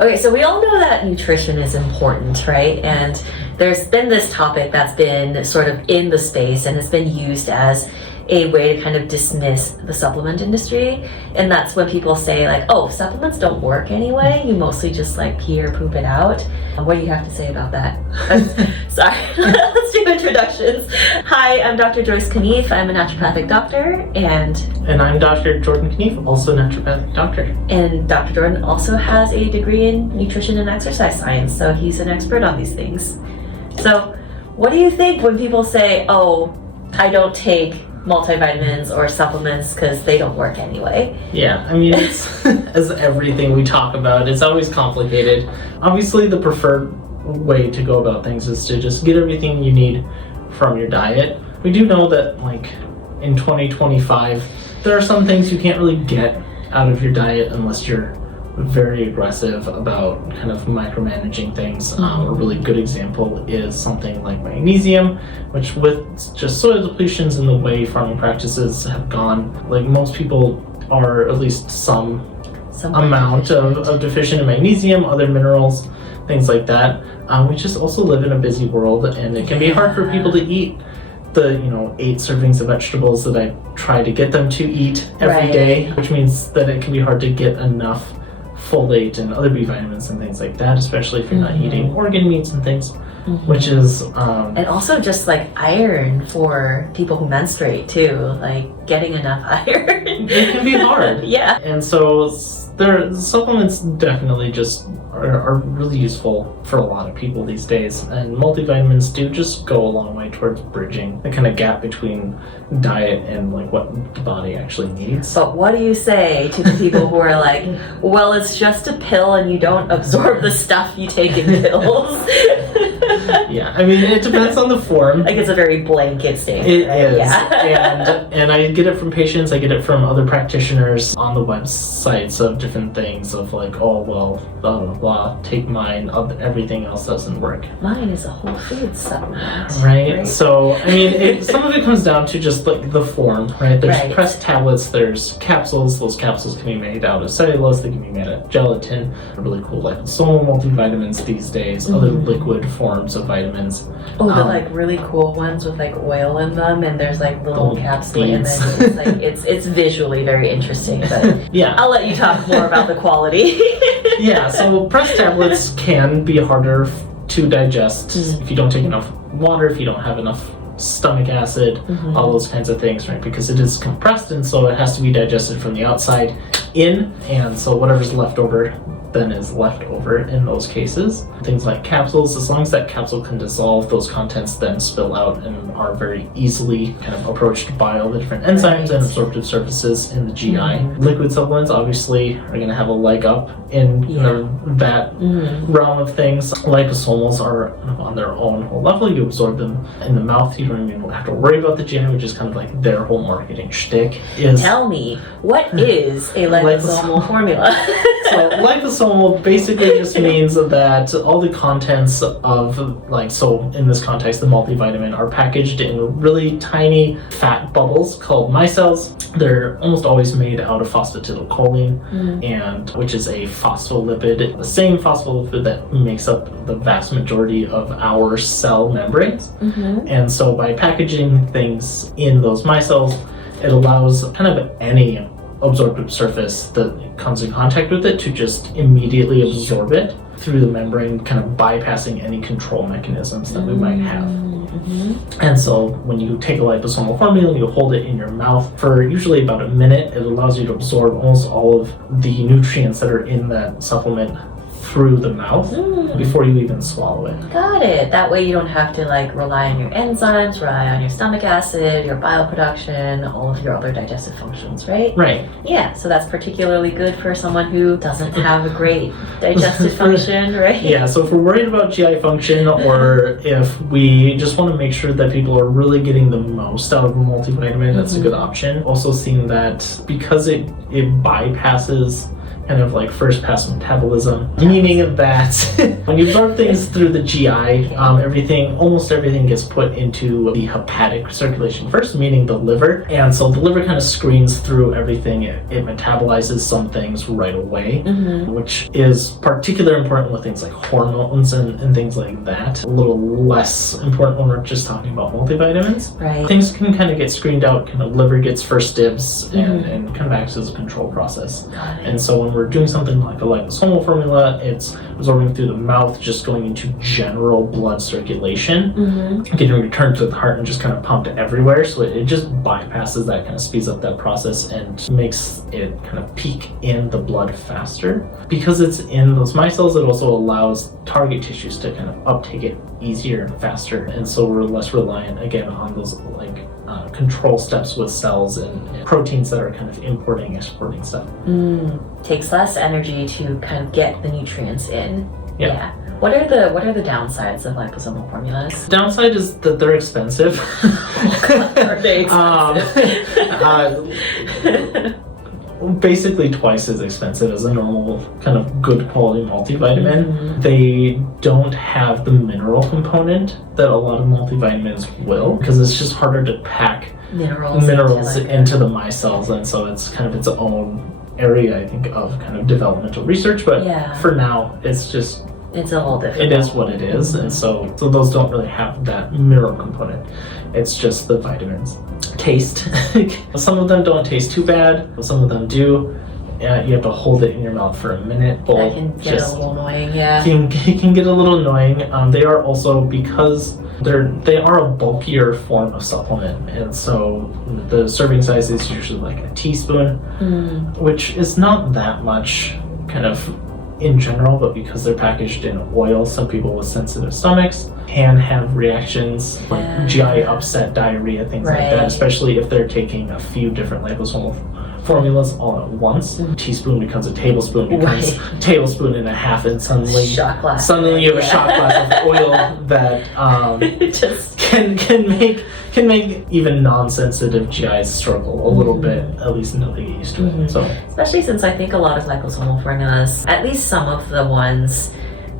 Okay, so we all know that nutrition is important, right? And there's been this topic that's been sort of in the space and has been used as a way to kind of dismiss the supplement industry. And that's when people say like, oh, supplements don't work anyway. You mostly just like pee or poop it out. What do you have to say about that? Sorry, let's do introductions. Hi, I'm Dr. Joyce Knieff. I'm a naturopathic doctor, and I'm Dr. Jordan Knieff, also a naturopathic doctor. And Dr. Jordan also has a degree in nutrition and exercise science, so he's an expert on these things. So what do you think when people say, oh, I don't take multivitamins or supplements because they don't work anyway? Yeah, I mean, it's, as everything we talk about, it's always complicated. Obviously, the preferred way to go about things is to just get everything you need from your diet. We do know that, like, in 2025, there are some things you can't really get out of your diet unless you're very aggressive about kind of micromanaging things. A really good example is something like magnesium, which with just soil depletions and the way farming practices have gone, like most people are at least some amount of deficient in magnesium, other minerals, things like that. We just also live in a busy world, and it can be hard for people to eat the 8 servings of vegetables that I try to get them to eat every day, which means that it can be hard to get enough folate and other B vitamins and things like that, especially if you're not eating organ meats and things, which is and also just like iron for people who menstruate too, like getting enough iron. It can be hard. Yeah. And so supplements definitely just are really useful for a lot of people these days, and multivitamins do just go a long way towards bridging the kind of gap between diet and like what the body actually needs. But what do you say to the people who are like, well, it's just a pill and you don't absorb the stuff you take in pills? Yeah, I mean, it depends on the form. Like, it's a very blanket statement. It right? is. Yeah. and I get it from patients, I get it from other practitioners on the websites of different things of like, oh, well, blah, blah, blah, take mine, everything else doesn't work. Mine is a whole food supplement. Right? So, I mean, some of it comes down to just like the form, right? There's pressed tablets, there's capsules. Those capsules can be made out of cellulose, they can be made out of gelatin. Really cool liposomal multivitamins these days, other liquid forms of vitamins. Oh, the like really cool ones with like oil in them, and there's like little capsules, and then it's visually very interesting. But yeah, I'll let you talk more about the quality. Yeah, so pressed tablets can be harder to digest if you don't take enough water, if you don't have enough stomach acid, all those kinds of things, right? Because it is compressed, and so it has to be digested from the outside in, and so whatever's left over then is left over in those cases. Things like capsules, as long as that capsule can dissolve, those contents then spill out and are very easily kind of approached by all the different enzymes and absorptive surfaces in the GI. Liquid supplements obviously are going to have a leg up in that realm of things. Liposomals are on their own whole level. You absorb them in the mouth. You don't even have to worry about the GI, which is kind of like their whole marketing shtick. Tell me, what is a liposomal formula? So liposomal basically just means that all the contents of, like, so in this context, the multivitamin are packaged in really tiny fat bubbles called micelles. They're almost always made out of phosphatidylcholine, and which is a phospholipid, the same phospholipid that makes up the vast majority of our cell membranes. And so by packaging things in those micelles, it allows kind of any absorptive surface that comes in contact with it to just immediately absorb it through the membrane, kind of bypassing any control mechanisms that we might have. And so when you take a liposomal formula and you hold it in your mouth for usually about a minute, it allows you to absorb almost all of the nutrients that are in that supplement through the mouth before you even swallow it. Got it. That way you don't have to like rely on your enzymes, rely on your stomach acid, your bile production, all of your other digestive functions, right? Right. Yeah, so that's particularly good for someone who doesn't have a great digestive function, right? Yeah, so if we're worried about GI function, or if we just want to make sure that people are really getting the most out of a multivitamin, that's a good option. Also seeing that because it bypasses kind of like first pass metabolism, meaning that when you absorb things through the GI, almost everything gets put into the hepatic circulation first, meaning the liver. And so the liver kind of screens through everything. It metabolizes some things right away, which is particularly important with things like hormones and things like that. A little less important when we're just talking about multivitamins. Right. Things can kind of get screened out, kind of liver gets first dibs and kind of acts as a control process. And so when we're doing something like a liposomal formula, it's absorbing through the mouth, just going into general blood circulation, getting returned to the heart and just kind of pumped everywhere. So it just bypasses that, kind of speeds up that process and makes it kind of peak in the blood faster. Because it's in those micelles, it also allows target tissues to kind of uptake it easier and faster. And so we're less reliant, again, on those control steps with cells and proteins that are kind of importing, exporting stuff. Takes less energy to kind of get the nutrients in. Yeah. What are the downsides of liposomal formulas? Downside is that they're expensive. Are they expensive? Basically twice as expensive as a normal kind of good quality multivitamin. They don't have the mineral component that a lot of multivitamins will, because it's just harder to pack minerals into the micelles, and so it's kind of its own area, I think, of kind of developmental research. But for now, it's a little different. It is what it is, and so those don't really have that mineral component. It's just the vitamins. Taste. Some of them don't taste too bad. Some of them do. You have to hold it in your mouth for a minute. That can get a little annoying. It can get a little annoying. They are also, because they are a bulkier form of supplement, and so the serving size is usually like a teaspoon, which is not that much kind of in general, but because they're packaged in oil, some people with sensitive stomachs can have reactions like GI upset, diarrhea, things like that, especially if they're taking a few different liposomal formulas all at once. A teaspoon becomes a tablespoon, becomes a tablespoon and a half, and suddenly you have a shot glass of oil that just can make even non-sensitive GIs struggle a little bit, at least until they get used to it. So, especially since I think a lot of liposomal formulas, at least some of the ones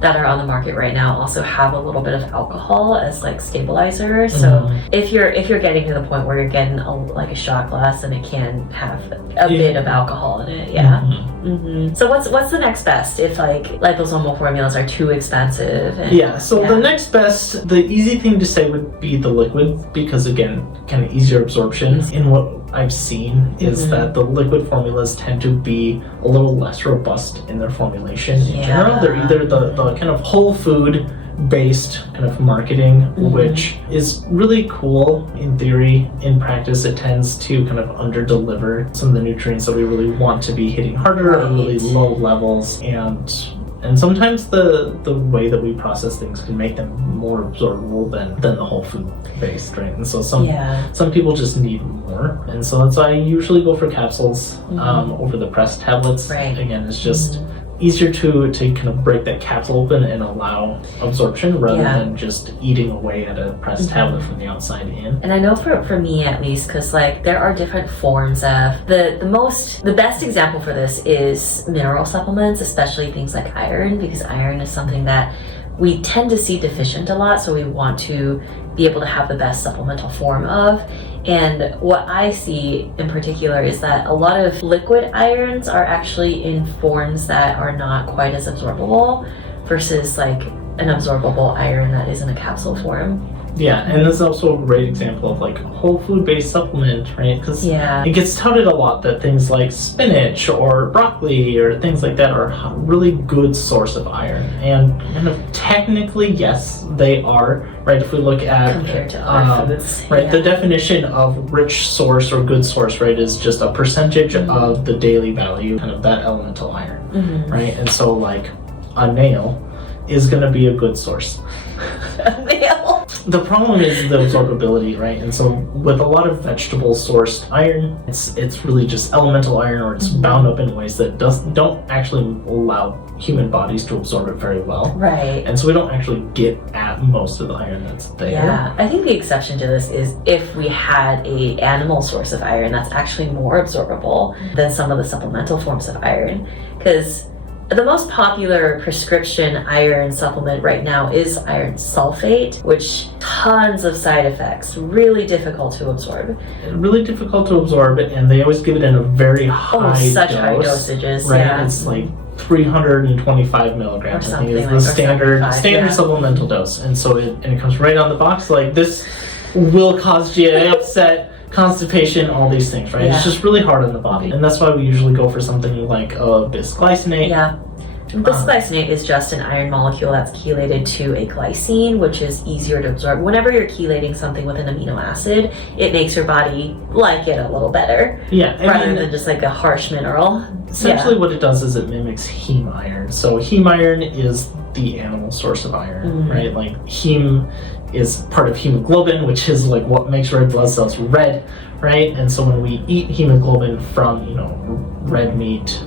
that are on the market right now, also have a little bit of alcohol as like stabilizer. So if you're getting to the point where you're getting a shot glass, and it can have a bit of alcohol in it. So what's the next best if like liposomal formulas are too expensive? The next best, the easy thing to say would be the liquid, because again, kind of easier absorption. In what I've seen is that the liquid formulas tend to be a little less robust in their formulation in general. They're either the kind of whole food based kind of marketing, which is really cool in theory. In practice, it tends to kind of under deliver some of the nutrients that we really want to be hitting harder at really low levels, and sometimes the way that we process things can make them more absorbable than the whole food based, right? And so some people just need more, and so that's why I usually go for capsules over the pressed tablets. Again, it's just easier to kind of break that capsule open and allow absorption rather than just eating away at a pressed tablet from the outside in. And I know for me at least, because like there are different forms of the best example for this is mineral supplements, especially things like iron, because iron is something that we tend to see deficient a lot, so we want to be able to have the best supplemental form of. And what I see in particular is that a lot of liquid irons are actually in forms that are not quite as absorbable versus like an absorbable iron that is in a capsule form. Yeah, and this is also a great example of like a whole food based supplement, right? Because it gets touted a lot that things like spinach or broccoli or things like that are a really good source of iron. And kind of technically, yes, they are, right? If we look at compared to other foods, the definition of rich source or good source, right, is just a percentage of the daily value, kind of that elemental iron, right? And so like a nail is going to be a good source. A nail? The problem is the absorbability, right? And so with a lot of vegetable sourced iron, it's really just elemental iron, or it's bound up in ways that don't actually allow human bodies to absorb it very well. Right. And so we don't actually get at most of the iron that's there. Yeah, I think the exception to this is if we had a animal source of iron that's actually more absorbable than some of the supplemental forms of iron. Because the most popular prescription iron supplement right now is iron sulfate, which tons of side effects, really difficult to absorb. Really difficult to absorb it, and they always give it in a very high such dose, high dosages, right? yeah. It's like 325 milligrams, I think, is the standard supplemental dose. And so it comes right on the box, like, this will cause GI upset, constipation, all these things, right? Yeah. It's just really hard on the body. And that's why we usually go for something like bisglycinate. Yeah. Bisglycinate is just an iron molecule that's chelated to a glycine, which is easier to absorb. Whenever you're chelating something with an amino acid, it makes your body like it a little better. Yeah. Rather than just like a harsh mineral. Essentially what it does is it mimics heme iron. So heme iron is the animal source of iron, right? Like heme is part of hemoglobin, which is like what makes red blood cells red, right? And so when we eat hemoglobin from, red meat,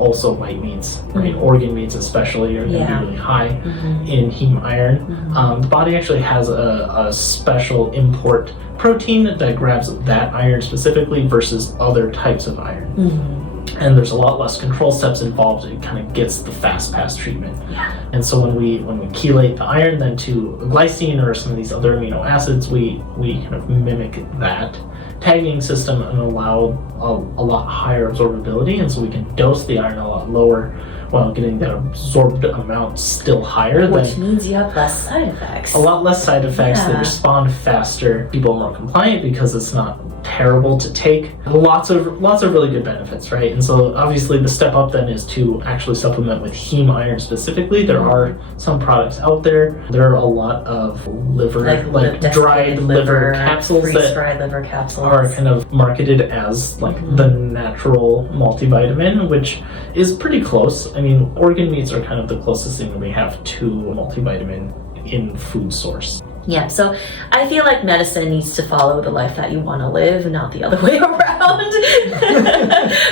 also white meats, right? Organ meats especially are going to be really high in heme iron. The body actually has a special import protein that grabs that iron specifically versus other types of iron. And there's a lot less control steps involved. It kind of gets the fast pass treatment. And so when we chelate the iron then to glycine or some of these other amino acids, we kind of mimic that tagging system and allow a lot higher absorbability, and so we can dose the iron a lot lower while getting that absorbed amount still higher. Which means you have less side effects. A lot less side effects. They respond faster. People are more compliant because it's not terrible to take. Lots of really good benefits, right? And so obviously the step up then is to actually supplement with heme iron specifically. There are some products out there. There are a lot of dried liver capsules dried liver capsules are kind of marketed as like the natural multivitamin, which is pretty close. I mean, organ meats are kind of the closest thing that we have to a multivitamin in food source. Yeah, so I feel like medicine needs to follow the life that you want to live, not the other way around,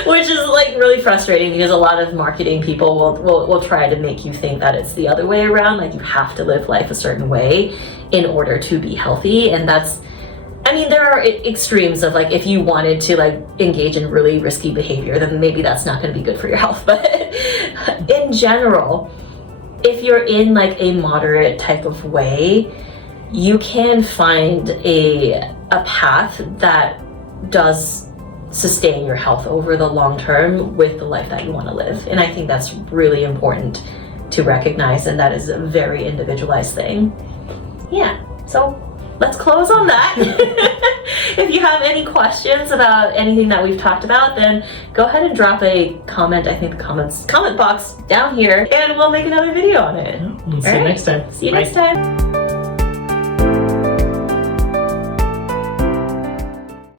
which is like really frustrating because a lot of marketing people will try to make you think that it's the other way around, like you have to live life a certain way in order to be healthy. And there are extremes of like, if you wanted to like engage in really risky behavior, then maybe that's not going to be good for your health. But in general, if you're in like a moderate type of way, you can find a path that does sustain your health over the long term with the life that you want to live. And I think that's really important to recognize, and that is a very individualized thing. Yeah, so let's close on that. If you have any questions about anything that we've talked about, then go ahead and drop a comment. I think the comment box down here, and we'll make another video on it. See you next time. See you next time.